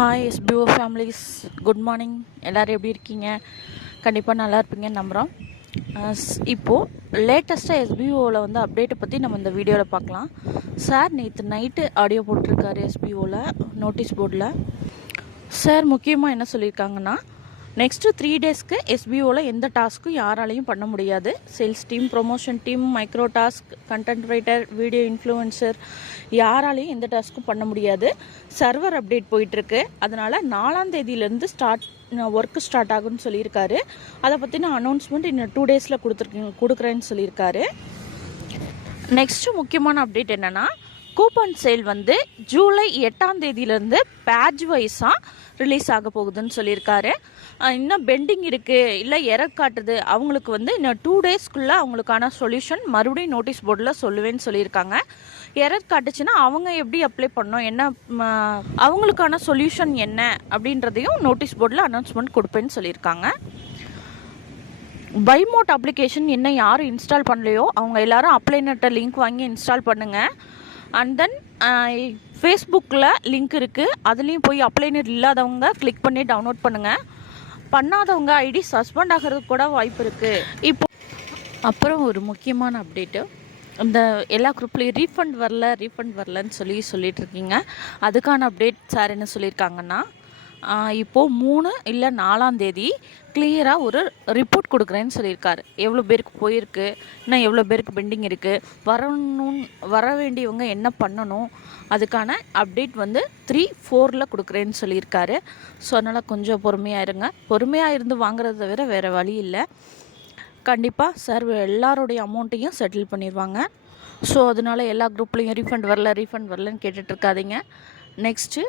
Hi SPO families, good morning. எல்லோரும் எப்படி இருக்கீங்க? கண்டிப்பாக நல்லா இருப்பீங்கன்னு நம்புகிறோம். இப்போது லேட்டஸ்ட்டாக எஸ்பிஓவில் வந்து அப்டேட்டை பற்றி நம்ம இந்த வீடியோவில் பார்க்கலாம். சார் நேற்று நைட்டு ஆடியோ போட்டிருக்காரு எஸ்பிஓவில் நோட்டீஸ் போர்டில். சார் முக்கியமாக என்ன சொல்லியிருக்காங்கன்னா, நெக்ஸ்ட்டு 3 டேஸ்க்கு எஸ்பிஓவில் எந்த டாஸ்க்கும் யாராலையும் பண்ண முடியாது. Sales team, promotion team, micro task, content writer, video influencer யாராலையும் எந்த டாஸ்க்கும் பண்ண முடியாது. சர்வர் அப்டேட் போயிட்டுருக்கு. அதனால் 4ஆம் தேதியிலேருந்து ஒர்க்கு ஸ்டார்ட் ஆகும்னு சொல்லியிருக்காரு. அதை பற்றின அனௌன்ஸ்மெண்ட் இன்னும் 2 டேஸில் கொடுக்குறேன்னு சொல்லியிருக்காரு. நெக்ஸ்ட்டு முக்கியமான அப்டேட் என்னென்னா, கூப்பன் சேல் வந்து ஜூலை 8ஆம் தேதியிலேருந்து பேட்ச் வைஸாக ரிலீஸ் ஆக போகுதுன்னு சொல்லியிருக்காரு. இன்னும் பெண்டிங் இருக்குது, இல்லை எரர் காட்டுது, அவங்களுக்கு வந்து இன்னும் 2 டேஸ்க்குள்ளே அவங்களுக்கான சொல்யூஷன் மறுபடியும் நோட்டீஸ் போர்டில் சொல்லுவேன்னு சொல்லியிருக்காங்க. எரர் காட்டுச்சுன்னா அவங்க எப்படி அப்ளை பண்ணணும், என்ன அவங்களுக்கான சொல்யூஷன் என்ன அப்படின்றதையும் நோட்டீஸ் போர்டில் அனௌன்ஸ்மெண்ட் கொடுப்பேன்னு சொல்லியிருக்காங்க. பைமோட் அப்ளிகேஷன் இன்னும் யாரும் இன்ஸ்டால் பண்ணலையோ அவங்க எல்லாரும் அப்ளைனட்ட லிங்க் வாங்கி இன்ஸ்டால் பண்ணுங்கள். அண்ட் தென் ஃபேஸ்புக்கில் லிங்க் இருக்குது, அதுலேயும் போய் அப்ளைனர் இல்லாதவங்க கிளிக் பண்ணி டவுன்லோட் பண்ணுங்கள். பண்ணாதவங்க ஐடி சஸ்பெண்ட் ஆகிறதுக்கு கூட வாய்ப்பு இருக்குது. அப்புறம் ஒரு முக்கியமான அப்டேட்டு, இந்த எல்லா குரூப்லேயும் ரீஃபண்ட் வரலன்னு சொல்லிட்டு இருக்கீங்க. அதுக்கான அப்டேட் சார் என்ன சொல்லியிருக்காங்கன்னா, இப்போது 3 இல்லை 4ஆம் தேதி கிளியராக ஒரு ரிப்போர்ட் கொடுக்குறேன்னு சொல்லியிருக்காரு. எவ்வளோ பேருக்கு போயிருக்கு, இன்னும் எவ்வளோ பேருக்கு பெண்டிங் இருக்குது, வர வேண்டியவங்க என்ன பண்ணணும், அதுக்கான அப்டேட் வந்து 3-4 கொடுக்குறேன்னு சொல்லியிருக்காரு. ஸோ அதனால் கொஞ்சம் பொறுமையாக இருங்க. பொறுமையாக இருந்து வாங்குறத தவிர வேறு வழி இல்லை. கண்டிப்பாக சார் எல்லாருடைய அமௌண்ட்டையும் செட்டில் பண்ணிடுவாங்க. ஸோ அதனால் எல்லா குரூப்லேயும் ரீஃபண்ட் வரலன்னு கேட்டுட்ருக்காதீங்க. நெக்ஸ்ட்டு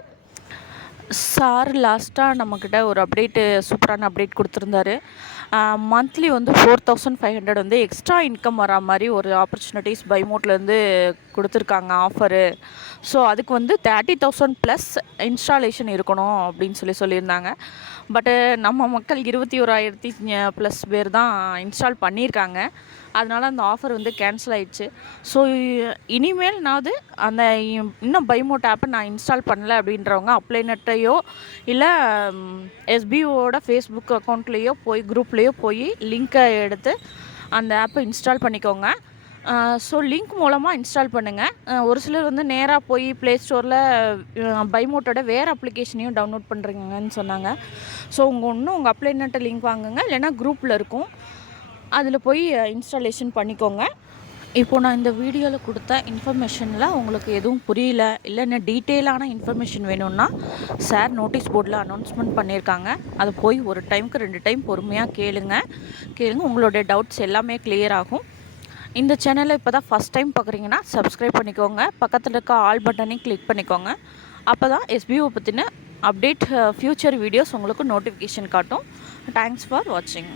சார் லாஸ்ட்டாக நம்மக்கிட்ட ஒரு அப்டேட்டு, சூப்பரான அப்டேட் கொடுத்துருந்தாரு. மந்த்லி வந்து 4500 வந்து எக்ஸ்ட்ரா இன்கம் வரா மாதிரி ஒரு ஆப்பர்ச்சுனிட்டிஸ் பைமோட்லேருந்து கொடுத்துருக்காங்க ஆஃபரு. ஸோ அதுக்கு வந்து 30,000 ப்ளஸ் இன்ஸ்டாலேஷன் இருக்கணும் அப்படின்னு சொல்லியிருந்தாங்க. பட்டு நம்ம மக்கள் 21,000 ப்ளஸ் பேர் தான் இன்ஸ்டால் பண்ணியிருக்காங்க. அதனால் அந்த ஆஃபர் வந்து கேன்சல் ஆகிடுச்சு. ஸோ இனிமேல்னாவது அந்த இன்னும் பைமோட் ஆப்பை நான் இன்ஸ்டால் பண்ணலை அப்படின்றவங்க அப்ளைனட்டையோ இல்லை எஸ்பிஓட ஃபேஸ்புக் அக்கௌண்ட்லேயோ போய் குரூப்லேயோ போய் லிங்க்கை எடுத்து அந்த ஆப்பை இன்ஸ்டால் பண்ணிக்கோங்க. ஸோ லிங்க் மூலமாக இன்ஸ்டால் பண்ணுங்கள். ஒரு சிலர் வந்து நேராக போய் ப்ளே ஸ்டோரில் பைமோட்டோட வேறு அப்ளிகேஷனையும் டவுன்லோட் பண்ணுறீங்கன்னு சொன்னாங்க. ஸோ உங்கள் அப்ளைனட்டை லிங்க் வாங்குங்க, இல்லைனா குரூப்பில் இருக்கும், அதில் போய் இன்ஸ்டாலேஷன் பண்ணிக்கோங்க. இப்போது நான் இந்த வீடியோவில் கொடுத்த இன்ஃபர்மேஷனில் உங்களுக்கு எதுவும் புரியல, இல்லை என்ன டீட்டெயிலான இன்ஃபர்மேஷன் வேணும்னா சார் நோட்டீஸ் போர்டில் அனௌன்ஸ்மெண்ட் பண்ணியிருக்காங்க. அதை போய் ஒரு டைமுக்கு 2 டைம் பொறுமையாக கேளுங்க. உங்களுடைய டவுட்ஸ் எல்லாமே கிளியர் ஆகும். இந்த சேனலை இப்போ தான் ஃபஸ்ட் டைம் பார்க்குறீங்கன்னா சப்ஸ்கிரைப் பண்ணிக்கோங்க. பக்கத்தில் இருக்க ஆல் பட்டனையும் கிளிக் பண்ணிக்கோங்க. அப்போ தான் எஸ்பிஓ பற்றின அப்டேட் ஃப்யூச்சர் வீடியோஸ் உங்களுக்கு நோட்டிஃபிகேஷன் காட்டும். தேங்க்ஸ் ஃபார் வாட்சிங்.